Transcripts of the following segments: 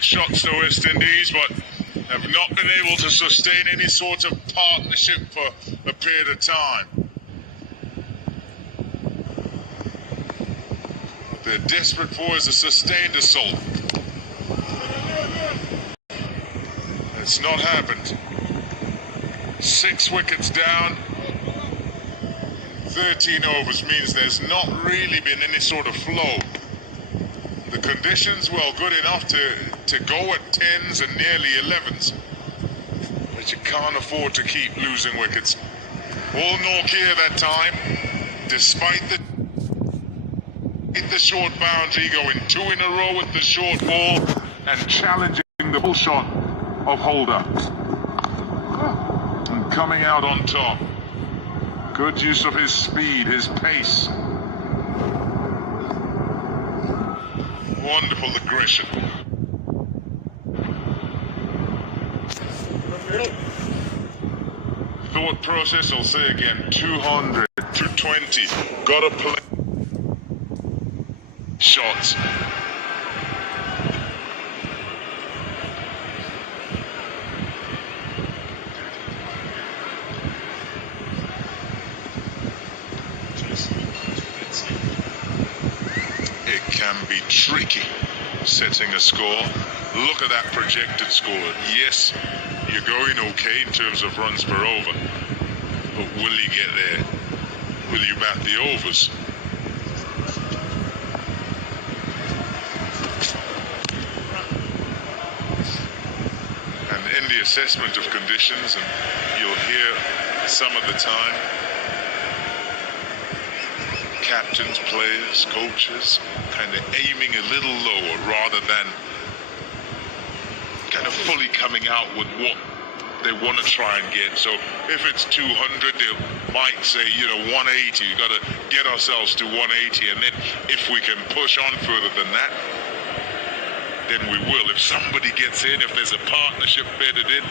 shots to West Indies, but have not been able to sustain any sort of partnership for a period of time. What they're desperate for is a sustained assault. It's not happened. 6 wickets down, 13 overs means there's not really been any sort of flow. The conditions, well, good enough to go at 10s and nearly 11s, but you can't afford to keep losing wickets. All Nokia that time, despite the short boundary, going 2 in a row with the short ball and challenging the full shot of Holder and coming out on top. Good use of his speed, his pace. Wonderful aggression. Thought process, I'll say again, 200, 220. Gotta play shots. It can be tricky setting a score. Look at that projected score. Yes, you're going okay in terms of runs per over, but will you get there? Will you bat the overs? And in the assessment of conditions, and you'll hear some of the time, captains, players, coaches kind of aiming a little lower rather than kind of fully coming out with what they want to try and get. So if it's 200, they might say, 180, you got to get ourselves to 180, and then if we can push on further than that, then we will. If somebody gets in, if there's a partnership bedded in,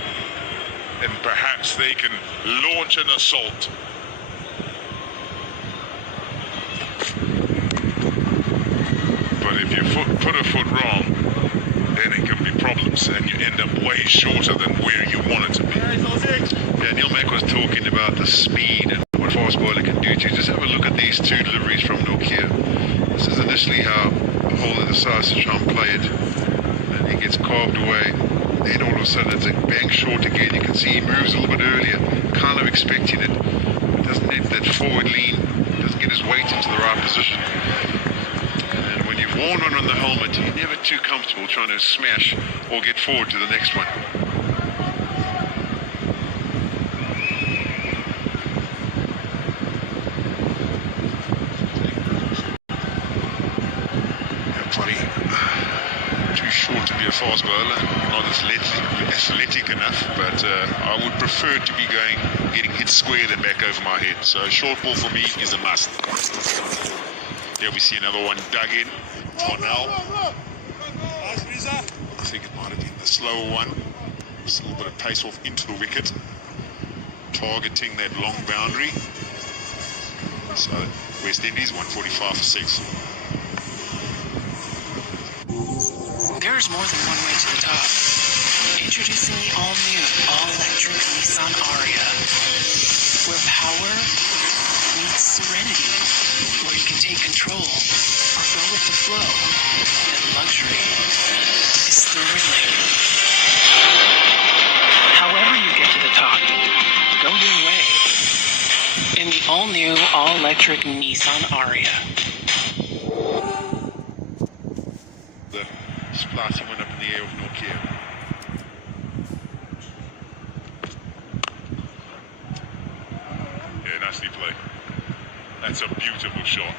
then perhaps they can launch an assault. But if you put a foot wrong, then it can be problems, and you end up way shorter than where you want it to be. Yeah, Neil Mack was talking about the speed and what fast bowler can do to you. Just have a look at these 2 deliveries from Nokia. This is initially how Holder decides to try and play it, and he gets carved away. Then all of a sudden it's a bang short again. You can see he moves a little bit earlier, kind of expecting it. It doesn't hit that forward lean, doesn't get his weight into the right position. And when you've worn one on the helmet, you're never too comfortable trying to smash or get forward to the next one. Too short to be a fast bowler, not athletic enough, but I would prefer to be getting hit square than back over my head. So short ball for me is a must. There we see another one dug in. Cornell. I think it might have been the slower one. Just a little bit of pace off into the wicket, targeting that long boundary. So West Indies 145 for 6. There's more than one way to the top. Introducing the all-new, all-electric Nissan Ariya, where power meets serenity, where you can take control or go with the flow, and luxury is thrilling. However you get to the top, go your way in the all-new, all-electric Nissan Ariya. Splicing one up in the air of Nokia. Yeah, nicely played. That's a beautiful shot.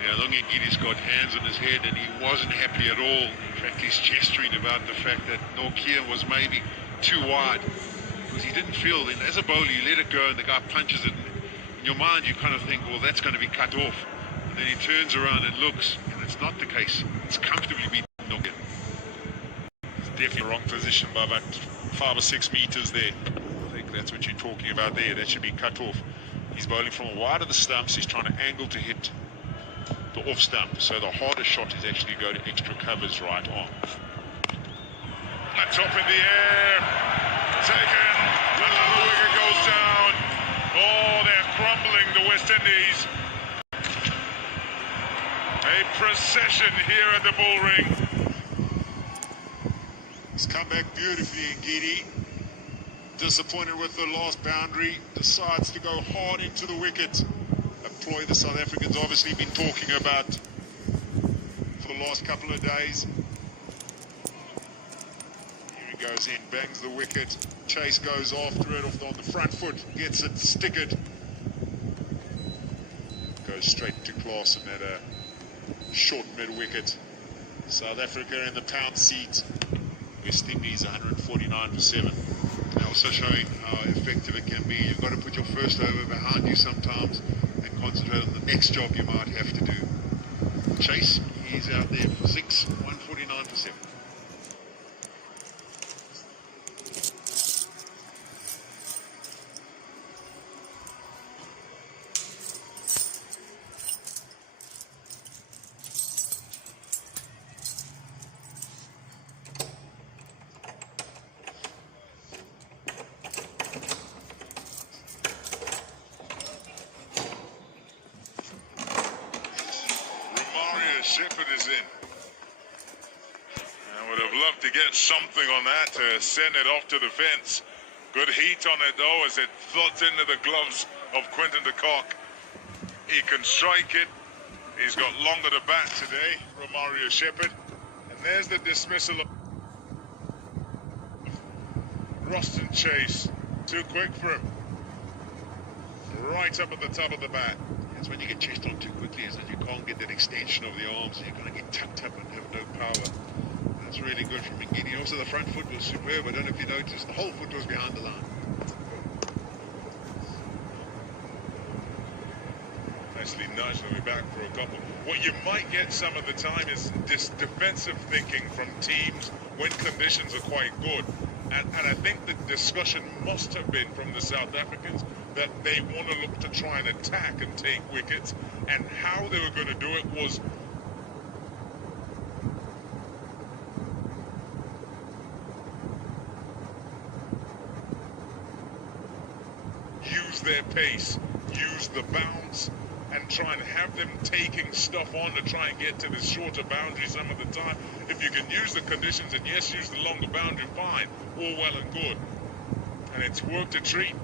Yeah, Lungi's got hands on his head and he wasn't happy at all. In fact, he's gesturing about the fact that Nokia was maybe too wide, because he didn't feel, and as a bowler you let it go and the guy punches it. In your mind you kind of think, well, that's going to be cut off. And then he turns around and looks, and it's not the case. It's comfortably beaten Nokia. It's definitely wrong position by about 5 or 6 meters there. I think that's what you're talking about there. That should be cut off. He's bowling from wide of the stumps. He's trying to angle to hit the off stump. So the harder shot is actually go to extra covers right on. That's up in the air. Taken. Another wicket goes down. Oh, they're crumbling, the West Indies. A procession here at the Bull Ring. He's come back beautifully in Giddy. Disappointed with the last boundary. Decides to go hard into the wicket. A ploy the South Africans obviously been talking about for the last couple of days. Here he goes in, bangs the wicket. Chase goes after it on the front foot, gets it stickered. Goes straight to Klaasen at a short mid-wicket. South Africa in the pound seat. West Indies 149 for 7. And also showing how effective it can be. You've got to put your first over behind you sometimes and concentrate on the next job you might have to do. Chase, he's out there for 6, 149 for 7. Shepherd is in. I would have loved to get something on that to send it off to the fence. Good heat on it though as it floats into the gloves of Quinton de Kock. He can strike it. He's got longer to bat today, Romario Shepherd. And there's the dismissal of Roston Chase. Too quick for him. Right up at the top of the bat. It's when you get chased on too quickly is that you can't get that extension of the arms. You're going to get tucked up and have no power. That's really good from McGeady. Also, the front foot was superb. I don't know if you noticed, the whole foot was behind the line. Nicely nudged and we're back for a couple. What you might get some of the time is this defensive thinking from teams when conditions are quite good. And I think the discussion must have been from the South Africans that they want to look to try and attack and take wickets, and how they were going to do it was use their pace, use the bounce, and try and have them taking stuff on to try and get to the shorter boundary some of the time. If you can use the conditions and yes, use the longer boundary, fine, all well and good. And it's worked a treat.